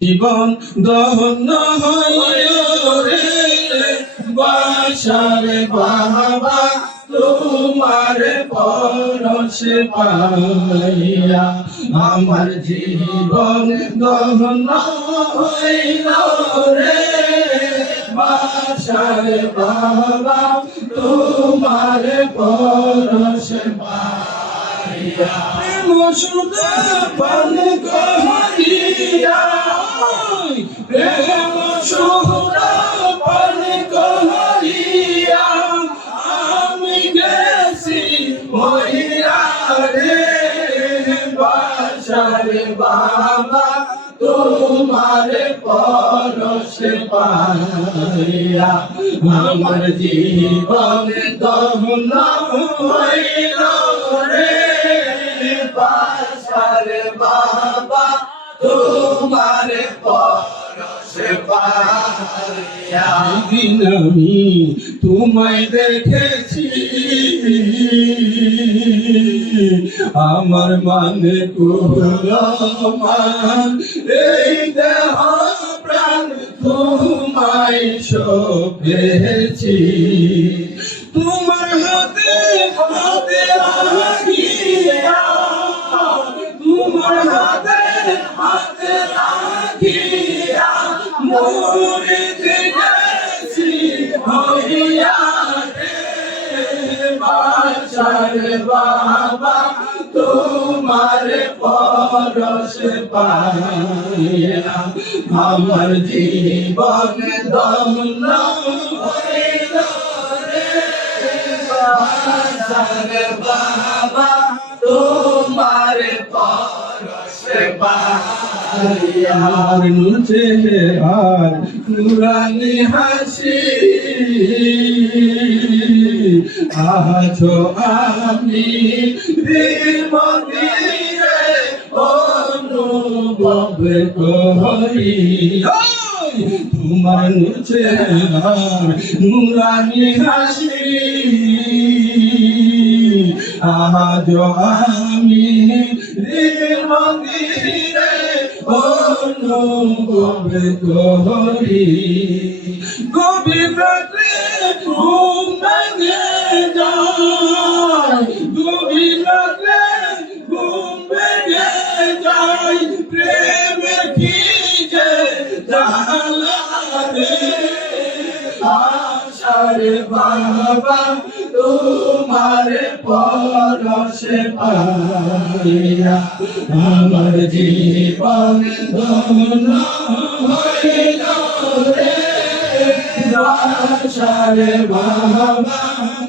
জীবন দহন রে বাসার বাবা তোমার পরশে পাইয়া আমার জীবন দহন হইল রে বাসার বাবা তোমার পরশে পাইয়া মসুদ পান করিয়া প্রেম সুরা পান করিয়া আমি গেছি মহিলা রে বাসার বাবা তোমার পরশে পাইয়া আমার জীবন দহন হইল রে বাসার বাবা তোমার পরশে পাইয়া দিন আমি তোমায় দেখেছি আমার মানে কুরমান এই দেহ প্রাণ তোমায় সপেছি তোমার হাতে হাতে রাখিয়া তোমার হাতে হাতে রাখিয়া মরিতে গেছি হইয়া রে বাসার বাবা তোমার পরশে পাইয়া আমার জীবন দহন হইল রে বাসার বাবা তোমার পরশে পাইয়া চেহারার নুরানি হাসি আছো আমি মন্দিরে অনুভব করি তোমার চেহারার নুরানি হাসি আজো আমি মন্দিরে অনুভব করি গভীর রাতে ঘুম ভেঙে যায় গভীর রাতে ঘুম ভেঙে যায় প্রেমের কি যে জালা রে আশার বাবা তোমার পরশে পাইয়া আমার জীবন ধন্য হইল রে আশার বাবা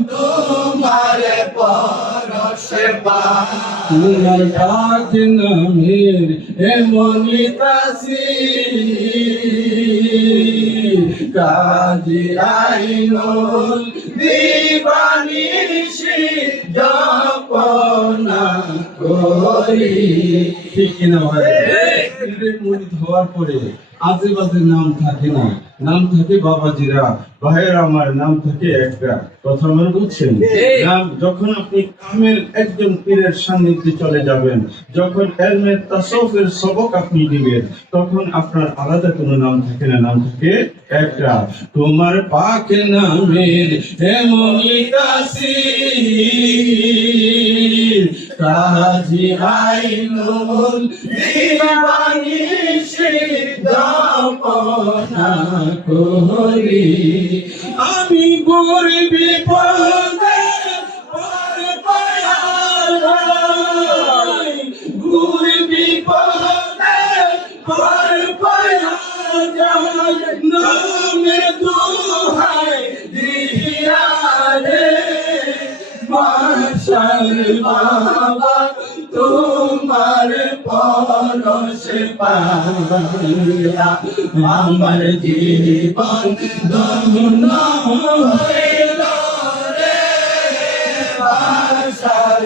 তোমার পরশে পাইয়া ডাক নামের এমনি তাসি কাজী আইনুল দিবানিশি জপনা করি ঠিক কিনা ভাই মুড়ি ধোয়ার পরে আজে বাজে নাম থাকে না নাম থাকে বাবাজিরা ভাইয়ের আমার নাম থাকে একটা কথা আমার বুঝছেন নাম যখন আপনি কামেল একজন পীরের সান্নিধ্যে চলে যাবেন যখন এলমের তাসাউফের সবক আপনি দিবেন তখন আপনার আলাদা কোনো নাম থাকে না নাম থাকে একটা তোমার পাক নামের এমনি তাসির কাজী আইনুল দিবানিশি জপনা করি আমি গরিব বিপদে পড়ে পায়া যাই গরিব বিপদে পড়ে পায়া যাই নামে দোহাই দিয়া রে বাসার বাবা তোমার পরশে পাইয়া আমার জীবন ধন্য হইল রে বাসার